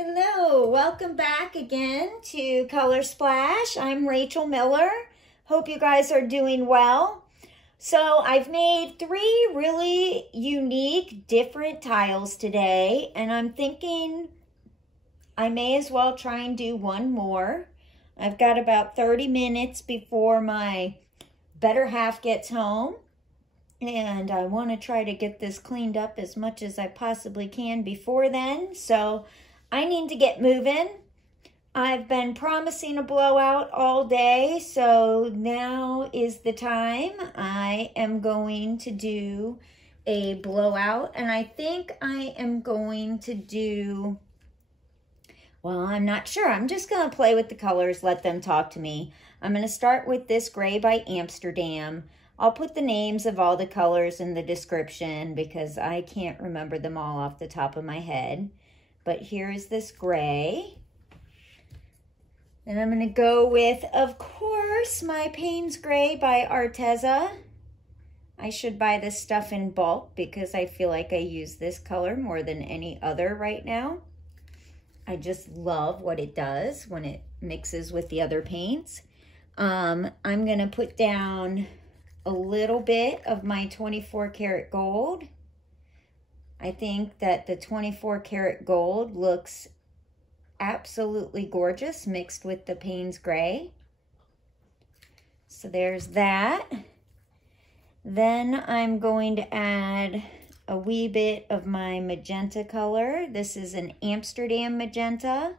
Hello, welcome back again to Color Splash. I'm Rachel Miller. Hope you guys are doing well. So I've made 3 really unique, different tiles today, and I'm thinking I may as well try and do one more. I've got about 30 minutes before my better half gets home, and I want to try to get this cleaned up as much as I possibly can before then. So I need to get moving. I've been promising a blowout all day, so now is the time. I am going to do a blowout, and I think I am going to do, well, I'm not sure. I'm just going to play with the colors, let them talk to me. I'm going to start with this gray by Amsterdam. I'll put the names of all the colors in the description because I can't remember them all off the top of my head. But here's this gray. And I'm going to go with, of course, my Payne's Gray by Arteza. I should buy this stuff in bulk because I feel like I use this color more than any other right now. I just love what it does when it mixes with the other paints. I'm going to put down a little bit of my 24 karat gold. I think that the 24 karat gold looks absolutely gorgeous mixed with the Payne's Gray. So there's that. Then I'm going to add a wee bit of my magenta color. This is an Amsterdam magenta.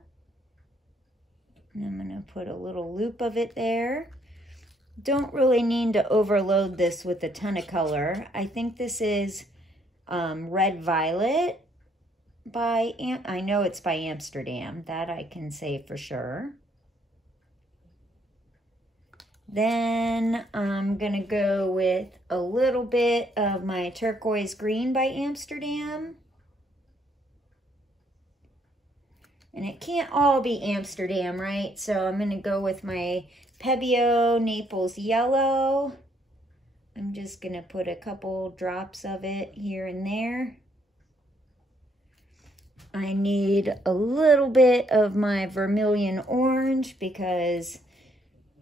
And I'm going to put a little loop of it there. Don't really need to overload this with a ton of color. I think this is Red Violet by, I know it's by Amsterdam, that I can say for sure. Then I'm gonna go with a little bit of my turquoise green by Amsterdam. And it can't all be Amsterdam, right? So I'm gonna go with my Pebbio Naples yellow. I'm just gonna put a couple drops of it here and there. I need a little bit of my vermilion orange because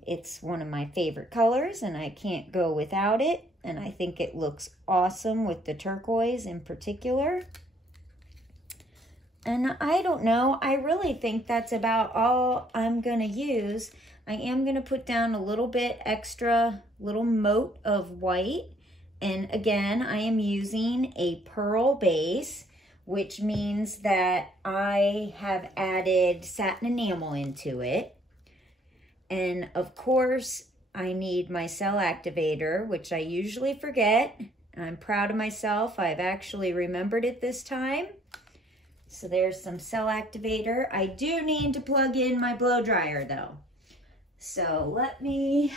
it's one of my favorite colors and I can't go without it. And I think it looks awesome with the turquoise in particular. And I don't know, I really think that's about all I'm gonna use. I am gonna put down a little bit extra, little mote of white. And again, I am using a pearl base, which means that I have added satin enamel into it. And of course, I need my cell activator, which I usually forget. I'm proud of myself. I've actually remembered it this time. So there's some cell activator. I do need to plug in my blow dryer though. So let me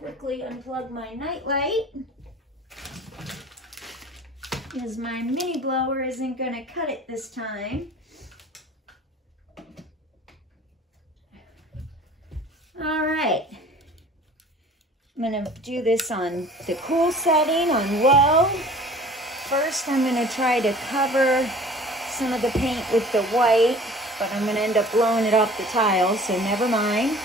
quickly unplug my nightlight, because my mini blower isn't going to cut it this time. All right. I'm going to do this on the cool setting on low. First, I'm going to try to cover some of the paint with the white, but I'm going to end up blowing it off the tiles, so never mind.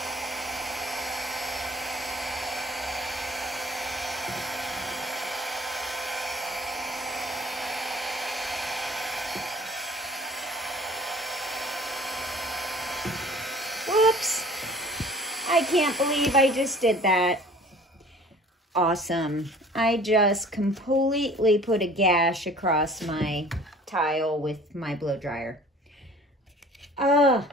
Whoops! I can't believe I just did that. Awesome. I just completely put a gash across my tile with my blow dryer. Why?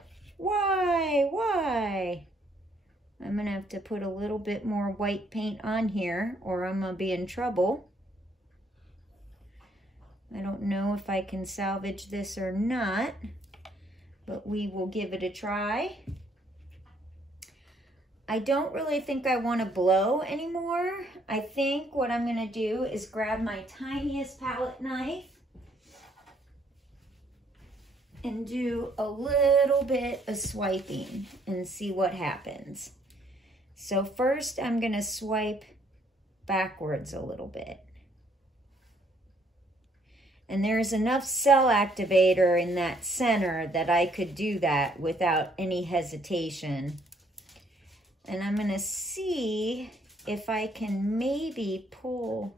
I'm gonna have to put a little bit more white paint on here or I'm gonna be in trouble. I don't know if I can salvage this or not, but we will give it a try. I don't really think I want to blow anymore. I think what I'm gonna do is grab my tiniest palette knife and do a little bit of swiping and see what happens. So first I'm gonna swipe backwards a little bit. And there's enough cell activator in that center that I could do that without any hesitation. And I'm gonna see if I can maybe pull.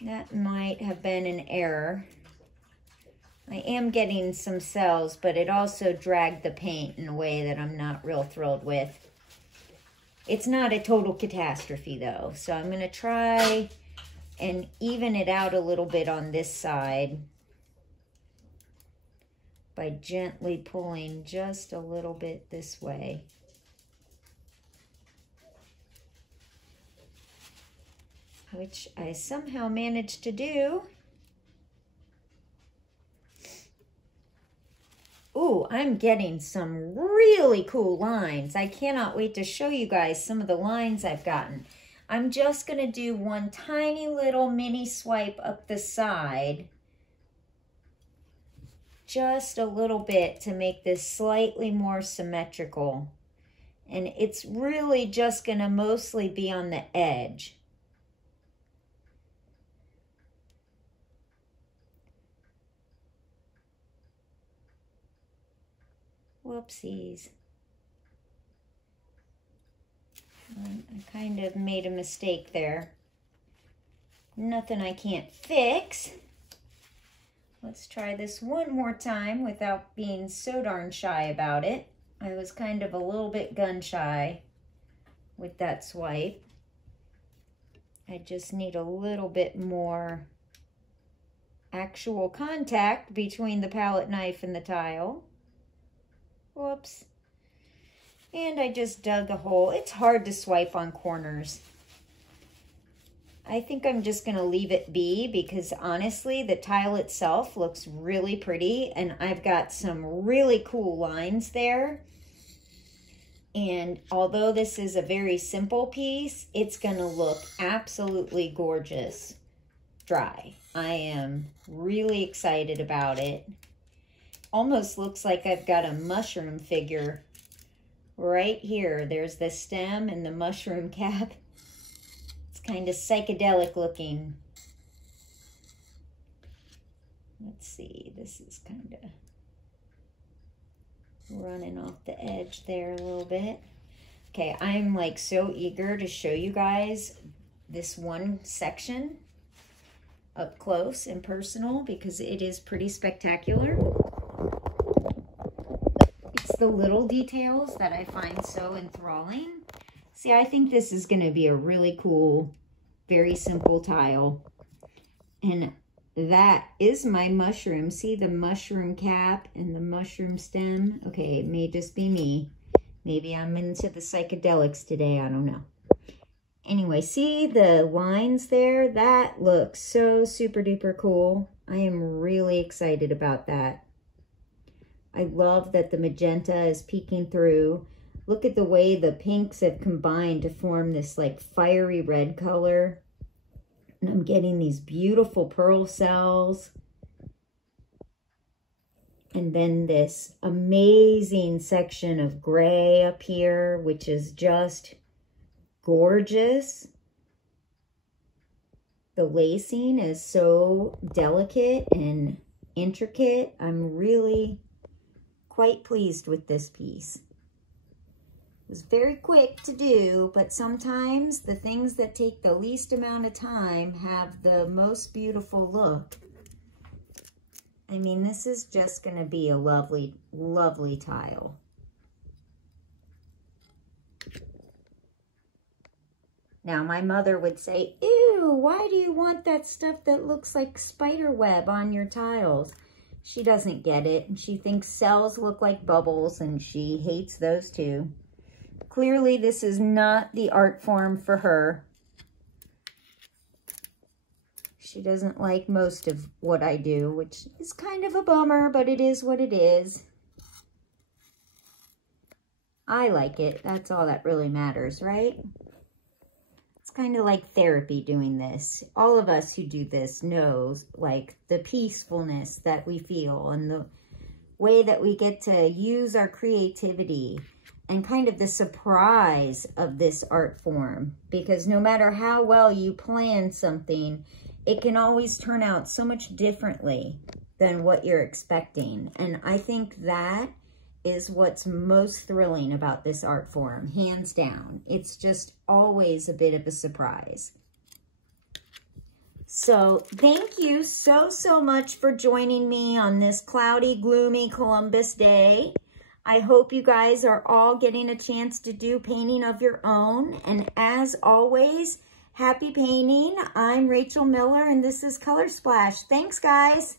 That might have been an error. I am getting some cells, but it also dragged the paint in a way that I'm not real thrilled with. It's not a total catastrophe though, so I'm gonna try and even it out a little bit on this side by gently pulling just a little bit this way. Which I somehow managed to do. Ooh, I'm getting some really cool lines. I cannot wait to show you guys some of the lines I've gotten. I'm just gonna do one tiny little mini swipe up the side. Just a little bit to make this slightly more symmetrical. And it's really just gonna mostly be on the edge. Whoopsies. I kind of made a mistake there. Nothing I can't fix. Let's try this one more time without being so darn shy about it. I was kind of a little bit gun shy with that swipe. I just need a little bit more actual contact between the palette knife and the tile. Whoops. And I just dug a hole. It's hard to swipe on corners. I think I'm just going to leave it be because honestly, the tile itself looks really pretty and I've got some really cool lines there. And although this is a very simple piece, it's going to look absolutely gorgeous dry. I am really excited about it. Almost looks like I've got a mushroom figure right here. There's the stem and the mushroom cap. It's kind of psychedelic looking. Let's see, this is kind of running off the edge there a little bit. Okay, I'm like so eager to show you guys this one section up close and personal because it is pretty spectacular. The little details that I find so enthralling. See, I think this is going to be a really cool, very simple tile. And that is my mushroom. See the mushroom cap and the mushroom stem? Okay, it may just be me. Maybe I'm into the psychedelics today. I don't know. Anyway, see the lines there? That looks so super duper cool. I am really excited about that. I love that the magenta is peeking through. Look at the way the pinks have combined to form this like fiery red color. And I'm getting these beautiful pearl cells. And then this amazing section of gray up here, which is just gorgeous. The lacing is so delicate and intricate. I'm really quite pleased with this piece. It was very quick to do, but sometimes the things that take the least amount of time have the most beautiful look. I mean, this is just going to be a lovely, lovely tile. Now, my mother would say, ew, why do you want that stuff that looks like spider web on your tiles? She doesn't get it, and she thinks cells look like bubbles, and she hates those too. Clearly, this is not the art form for her. She doesn't like most of what I do, which is kind of a bummer, but it is what it is. I like it. That's all that really matters, right? Kind of like therapy doing this. All of us who do this knows like the peacefulness that we feel and the way that we get to use our creativity and kind of the surprise of this art form, because no matter how well you plan something, it can always turn out so much differently than what you're expecting. And I think that is what's most thrilling about this art form, hands down. It's just always a bit of a surprise. So thank you so much for joining me on this cloudy, gloomy Columbus Day. I hope you guys are all getting a chance to do painting of your own. And as always, happy painting. I'm Rachel Miller, and this is Color Splash. Thanks, guys.